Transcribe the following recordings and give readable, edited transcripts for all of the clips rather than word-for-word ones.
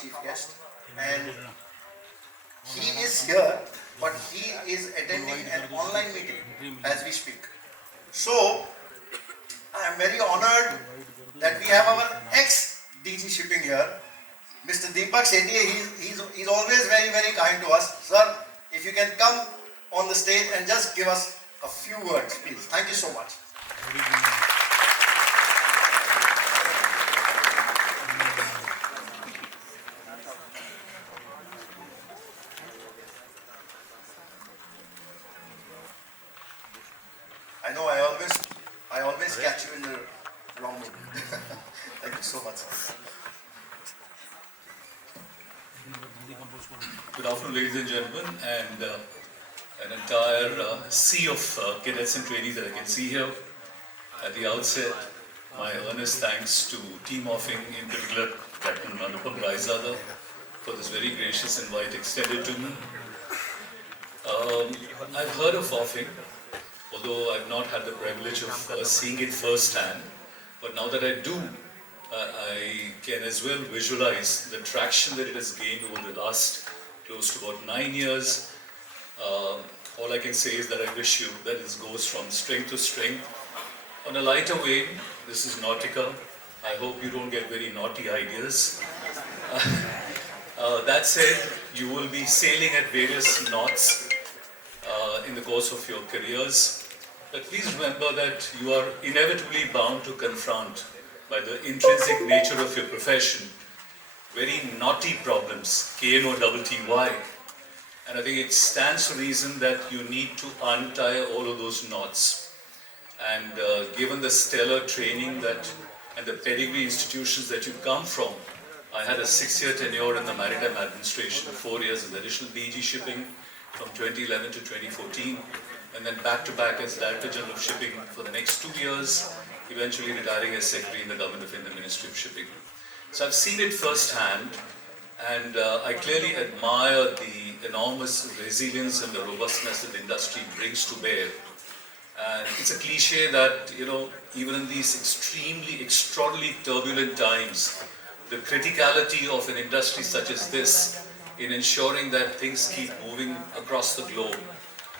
chief guest, and he is here, but he is attending an online meeting as we speak. So I am very honored that we have our ex-DG shipping here, Mr. Deepak Sethi. He's always very, very kind to us. Sir, if you can come on the stage and just give us a few words, please. Thank you so much. I know I always catch you in the wrong mood. Thank you so much. Good afternoon, ladies and gentlemen, and an entire sea of cadets and trainees that I can see here. At the outset, my earnest thanks to Team Offing, in particular Captain Anupam Raizada, for this very gracious invite extended to me. I've heard of Offing, although I've not had the privilege of seeing it firsthand. But now that I do, I can as well visualize the traction that it has gained over the last close to about 9 years. All I can say is that I wish you that it goes from strength to strength. On a lighter vein, this is Nautica. I hope you don't get very naughty ideas. That said, you will be sailing at various knots in the course of your careers. But please remember that you are inevitably bound to confront, by the intrinsic nature of your profession, very naughty problems, K-N-O-T-T-Y. And I think it stands to reason that you need to untie all of those knots. And given the stellar training and the pedigree institutions that you come from, I had a 6-year tenure in the Maritime Administration, 4 years as additional DG Shipping from 2011 to 2014, and then back-to-back as Director General of Shipping for the next 2 years, eventually retiring as Secretary in the Government of India Ministry of Shipping. So I've seen it firsthand, and I clearly admire the enormous resilience and the robustness that the industry brings to bear. And it's a cliche that, even in these extraordinarily turbulent times, the criticality of an industry such as this in ensuring that things keep moving across the globe.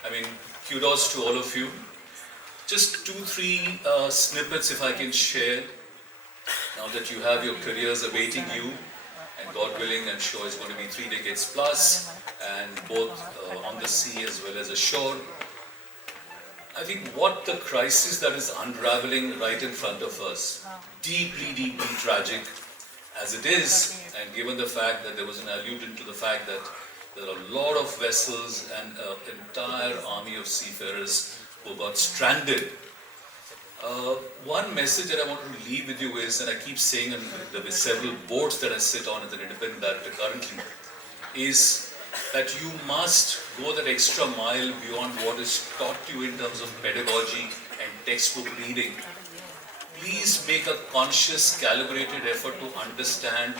I mean, kudos to all of you. Just 2-3 snippets if I can share, now that you have your careers awaiting you, and God willing, I'm sure it's going to be 3 decades plus, and both on the sea as well as ashore. I think what the crisis that is unraveling right in front of us, deeply, deeply tragic as it is, and given the fact that there was an allusion to the fact that there are a lot of vessels and an entire army of seafarers who got stranded. One message that I want to leave with you is, and I keep saying on the several boards that I sit on as an independent director currently, is that you must go that extra mile beyond what is taught you in terms of pedagogy and textbook reading. Please make a conscious, calibrated effort to understand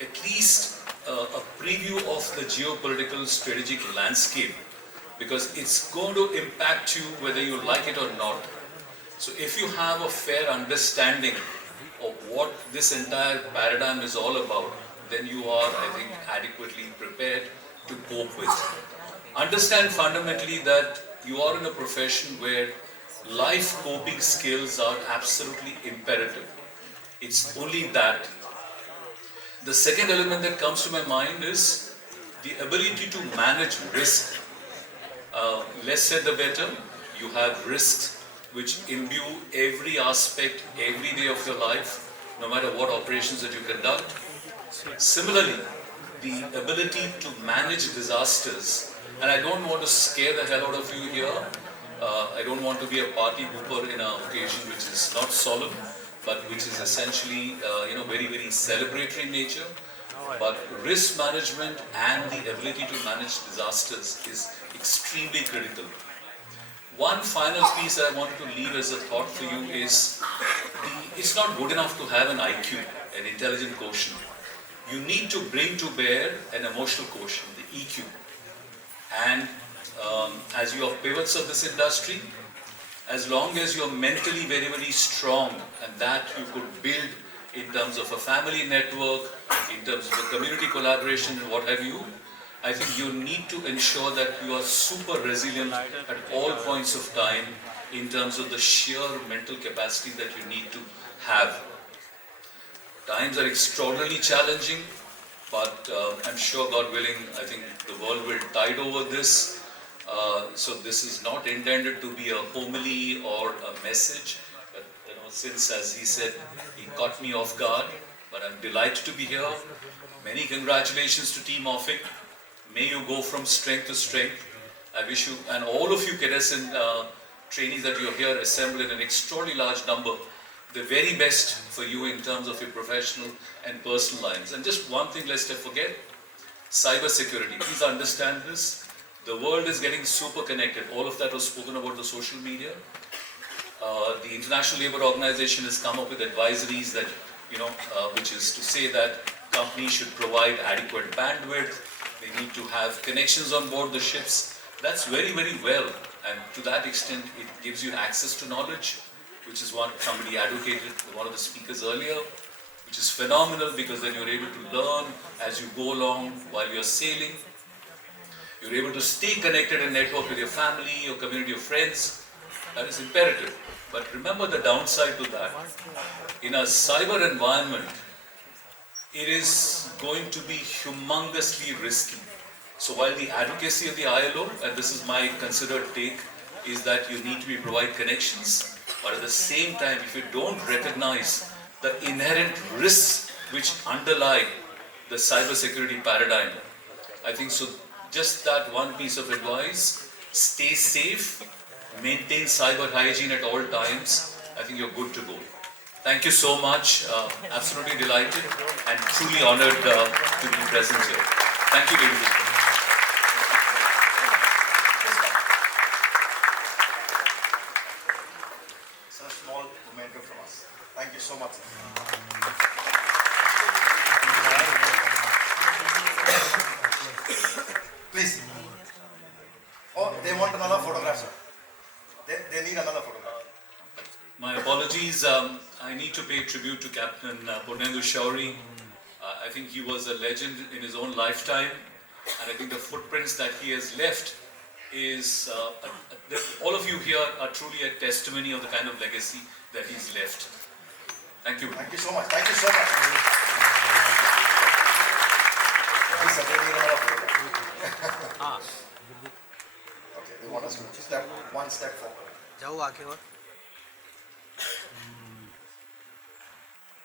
at least a preview of the geopolitical strategic landscape, because it's going to impact you whether you like it or not. So if you have a fair understanding of what this entire paradigm is all about, then you are, I think, adequately prepared to cope with. Understand fundamentally that you are in a profession where life coping skills are absolutely imperative. It's only that. The second element that comes to my mind is the ability to manage risk. Less said the better. You have risks which imbue every aspect, every day of your life, no matter what operations that you conduct. Similarly, the ability to manage disasters, and I don't want to scare the hell out of you here. I don't want to be a party pooper in an occasion which is not solemn, but which is essentially, very, very celebratory in nature. But risk management and the ability to manage disasters is extremely critical. One final piece that I wanted to leave as a thought for you is, it's not good enough to have an IQ, an intelligent quotient. You need to bring to bear an emotional quotient, the EQ. And as you are pivots of this industry, as long as you're mentally very, very strong and that you could build in terms of a family network, in terms of a community collaboration and what have you, I think you need to ensure that you are super resilient at all points of time in terms of the sheer mental capacity that you need to have. Times are extraordinarily challenging, but I'm sure, God willing, I think the world will tide over this. So this is not intended to be a homily or a message, but since, as he said, he caught me off guard, but I'm delighted to be here. Many congratulations to Team Offic. May you go from strength to strength. I wish you, and all of you cadets and trainees that you're here assembled in an extraordinarily large number, the very best for you in terms of your professional and personal lives. And just one thing lest I forget, cyber security. Please understand this. The world is getting super connected. All of that was spoken about the social media. The International Labour Organization has come up with advisories that, which is to say that companies should provide adequate bandwidth. They need to have connections on board the ships. That's very, very well. And to that extent, it gives you access to knowledge, which is what somebody advocated, one of the speakers earlier, which is phenomenal because then you're able to learn as you go along while you're sailing. You're able to stay connected and network with your family, your community of friends. That is imperative. But remember the downside to that. In a cyber environment, it is going to be humongously risky. So while the advocacy of the ILO, and this is my considered take, is that you need to provide connections, but at the same time, if you don't recognize the inherent risks which underlie the cybersecurity paradigm, I think so. Just that one piece of advice: stay safe, maintain cyber hygiene at all times. I think you're good to go. Thank you so much. Absolutely delighted and truly honored to be present here. Thank you, ladies and gentlemen. It's a small memento from us. Thank you so much. Please. Oh, they want another photograph, sir. They need another photograph. My apologies. I need to pay tribute to Captain Purnendu Shauri. I think he was a legend in his own lifetime, and I think the footprints that he has left is, all of you here are truly a testimony of the kind of legacy that he's left. Thank you. Thank you so much. Thank you so much. Please, sir, they need another photograph. Okay, they want us to step one step forward. जाओ आगे और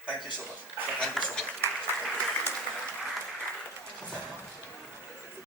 Thank you so much. Thank you.